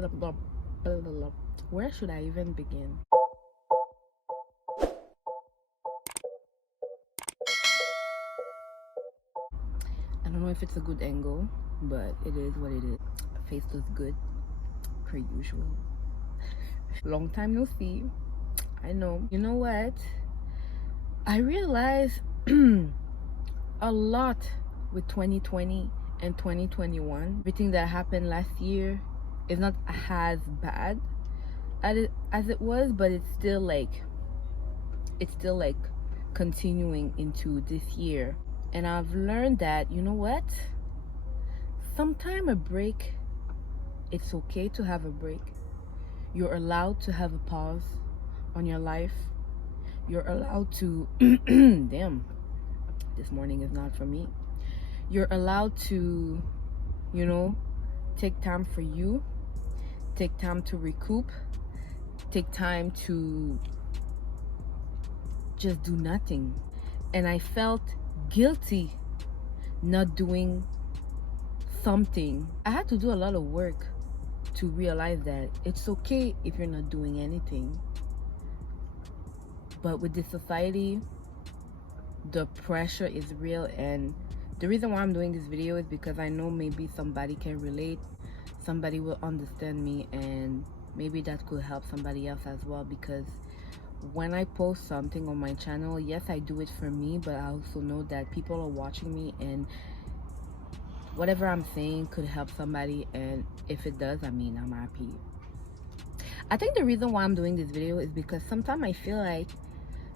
blah, blah, blah, blah. Where should I even begin? I don't know if it's a good angle, but it is what it is. Face looks good, per usual. Long time no see. I know. You know what? I realized a lot with 2020 and 2021. Everything that happened last year is not as bad as it was, but it's still like continuing into this year. And I've learned that, you know what? Sometime a break, it's okay to have a break. You're allowed to have a pause on your life. You're allowed to damn, this morning is not for me. You're allowed to, you know, take time for you, take time to recoup, take time to just do nothing. And I felt guilty not doing something. I had to do a lot of work to realize that it's okay if you're not doing anything. But with this society, the pressure is real, and the reason why I'm doing this video is because I know maybe somebody can relate, somebody will understand me, and maybe that could help somebody else as well. Because when I post something on my channel, yes, I do it for me, but I also know that people are watching me, and whatever I'm saying could help somebody, and if it does, I mean, I'm happy. I think the reason why I'm doing this video is because sometimes I feel like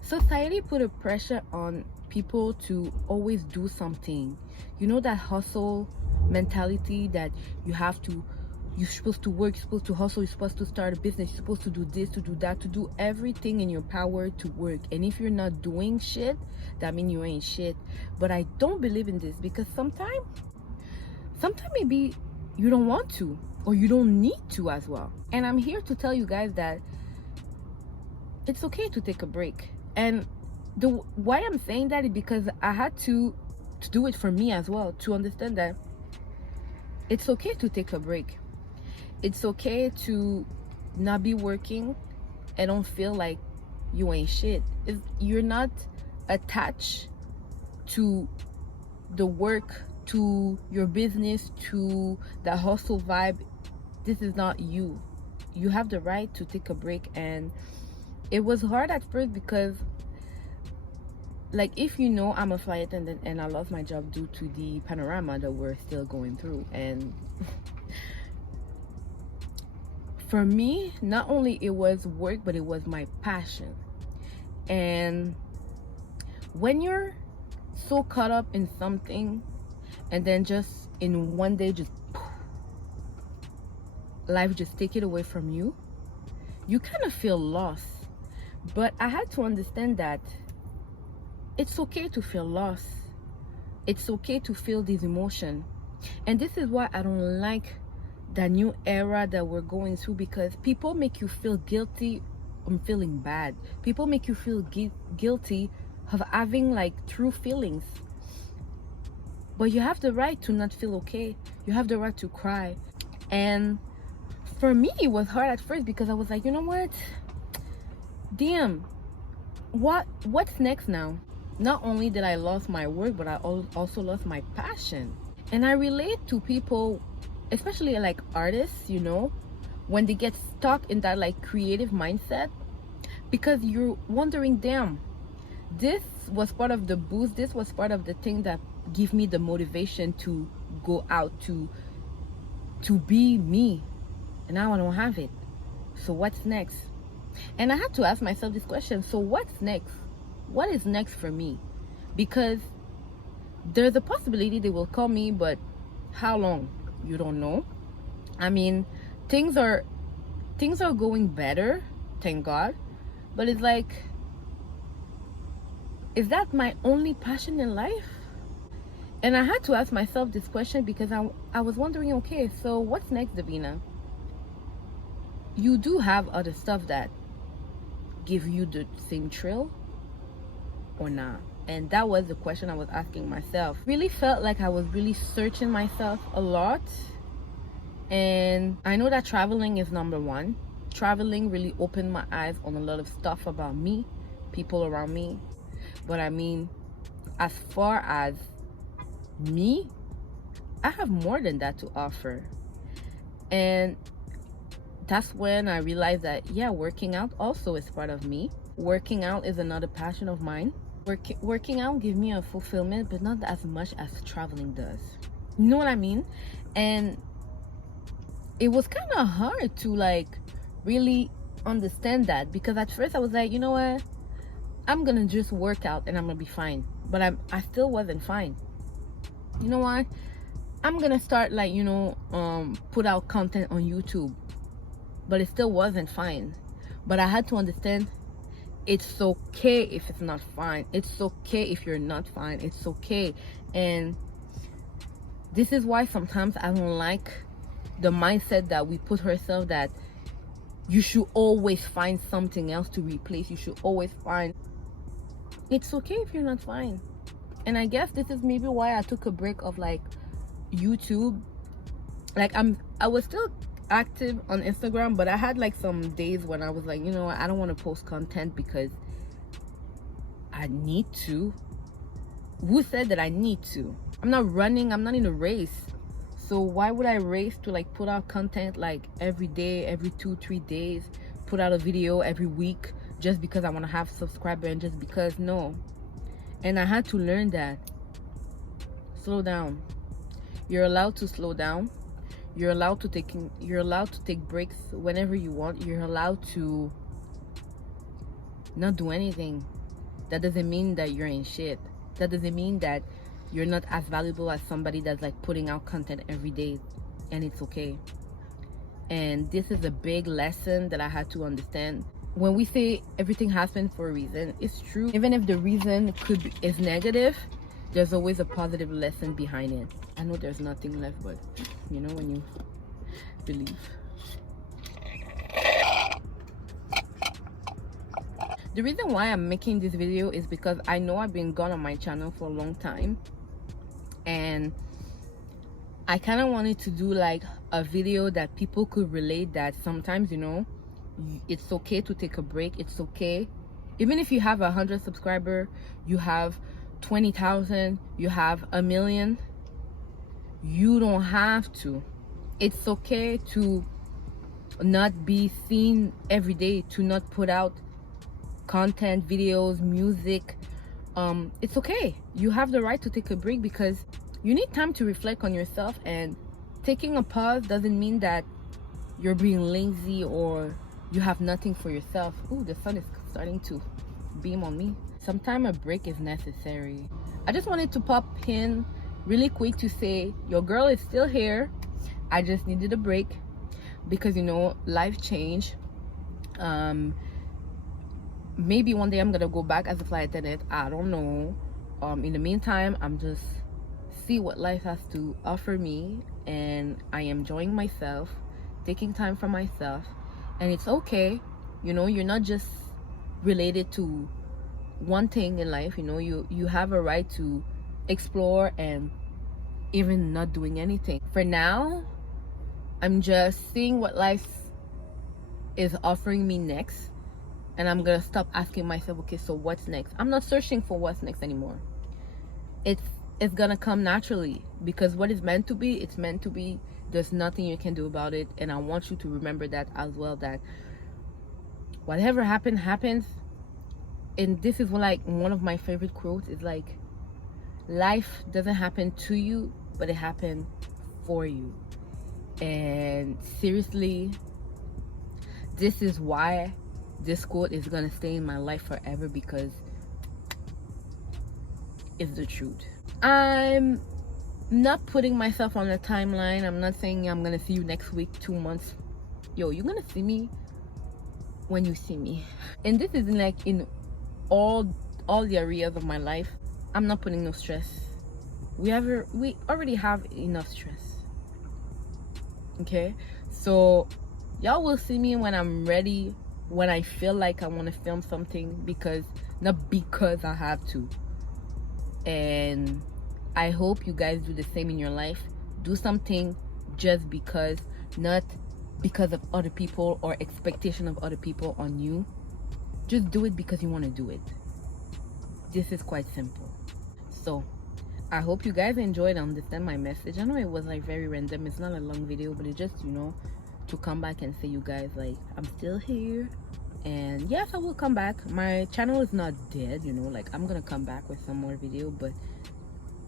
society put a pressure on people to always do something. You know, that hustle mentality that you're supposed to work, you're supposed to hustle, you're supposed to start a business, you're supposed to do this, to do that, to do everything in your power to work. And if you're not doing shit, that means you ain't shit. But I don't believe in this, because sometimes maybe you don't want to, or you don't need to as well. And I'm here to tell you guys that it's okay to take a break. And why I'm saying that is because I had to do it for me as well, to understand that it's okay to take a break. It's okay to not be working and don't feel like you ain't shit. If you're not attached to the work, to your business, to the hustle vibe, this is not you. You have the right to take a break. And it was hard at first because, like, if you know, I'm a flight attendant and I lost my job due to the panorama that we're still going through. And for me, not only it was work, but it was my passion. And when you're so caught up in something, and then just in one day, just life just take it away from you, you kind of feel lost. But I had to understand that it's okay to feel lost. It's okay to feel this emotion. And this is why I don't like the new era that we're going through, because people make you feel guilty on feeling bad. People make you feel guilty of having like true feelings. But you have the right to not feel okay. You have the right to cry. And for me, it was hard at first because I was like, you know what? Damn, what's next now? Not only did I lose my work, but I also lost my passion. And I relate to people, especially like artists, you know, when they get stuck in that like creative mindset, because you're wondering, damn, this was part of the boost, this was part of the thing that give me the motivation to go out, to be me, and now I don't have it. So what's next? And I had to ask myself this question. So what's next? What is next for me? Because there's a possibility they will call me, but how long? You don't know. I mean, things are going better, thank God. But it's like, is that my only passion in life? And I had to ask myself this question because I was wondering, okay, so what's next, Davina? You do have other stuff that give you the same thrill or not? And that was the question I was asking myself. Really felt like I was really searching myself a lot. And I know that traveling is number one. Traveling really opened my eyes on a lot of stuff about me, people around me. But I mean, as far as me, I have more than that to offer. And that's when I realized that, yeah, working out also is part of me. Working out is another passion of mine. Working out gives me a fulfillment, but not as much as traveling does. You know what I mean? And it was kind of hard to like really understand that, because at first I was like, you know what? I'm gonna just work out and I'm gonna be fine. But I still wasn't fine. You know what? I'm gonna start like, put out content on YouTube. But it still wasn't fine. But I had to understand it's okay if it's not fine. It's okay if you're not fine. It's okay. And this is why sometimes I don't like the mindset that we put ourselves, that you should always find something else to replace. You should always find. It's okay if you're not fine. And I guess this is maybe why I took a break of like YouTube. Like I was still active on Instagram, but I had like some days when I was like, you know what, I don't want to post content because I need to. Who said that I need to? I'm not running, I'm not in a race. So why would I race to like put out content like every day, every 2-3 days, put out a video every week just because I want to have subscribers, and just because? No. And I had to learn that. Slow down. You're allowed to slow down. You're allowed to take breaks whenever you want. You're allowed to not do anything. That doesn't mean that you're in shit. That doesn't mean that you're not as valuable as somebody that's like putting out content every day, and it's okay. And this is a big lesson that I had to understand. When we say everything happens for a reason, it's true. Even if the reason is negative, there's always a positive lesson behind it. I know there's nothing left, but when you believe. The reason why I'm making this video is because I know I've been gone on my channel for a long time, and I kind of wanted to do like a video that people could relate, that sometimes it's okay to take a break. It's okay, even if you have 100 subscribers, you have 20,000, you have 1,000,000, you don't have to. It's okay to not be seen every day, to not put out content, videos, music. It's okay. You have the right to take a break, because you need time to reflect on yourself. And taking a pause doesn't mean that you're being lazy or you have nothing for yourself. Ooh, the sun is starting to beam on me. Sometimes a break is necessary. I just wanted to pop in really quick to say your girl is still here. I just needed a break because life changed. Maybe one day I'm gonna go back as a flight attendant. I don't know. In the meantime, I'm just see what life has to offer me, and I am enjoying myself, taking time for myself, and it's okay. You're not just related to one thing in life. You have a right to explore and even not doing anything. For now, I'm just seeing what life is offering me next, and I'm gonna stop asking myself, okay, so what's next? I'm not searching for what's next anymore. It's gonna come naturally, because what is meant to be, it's meant to be. There's nothing you can do about it. And I want you to remember that as well, that whatever happens. And this is one of my favorite quotes is like, life doesn't happen to you, but it happened for you. And seriously, this is why this quote is gonna stay in my life forever, because it's the truth. I'm not putting myself on a timeline. I'm not saying I'm gonna see you next week, 2 months. You're gonna see me when you see me. And this is in all the areas of my life. I'm not putting no stress. We already have enough stress. Okay, so y'all will see me when I'm ready, when I feel like I want to film something, not because I have to. And I hope you guys do the same in your life. Do something just because not because of other people or expectation of other people on you. Just do it because you want to do it. This is quite simple. So I hope you guys enjoyed and understand my message. I know it was like very random. It's not a long video, but it's just, to come back and say, you guys, like, I'm still here. And yes, I will come back. My channel is not dead, like, I'm gonna come back with some more video, but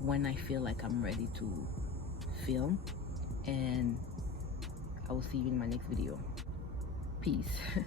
when I feel like I'm ready to film. And I will see you in my next video. Peace.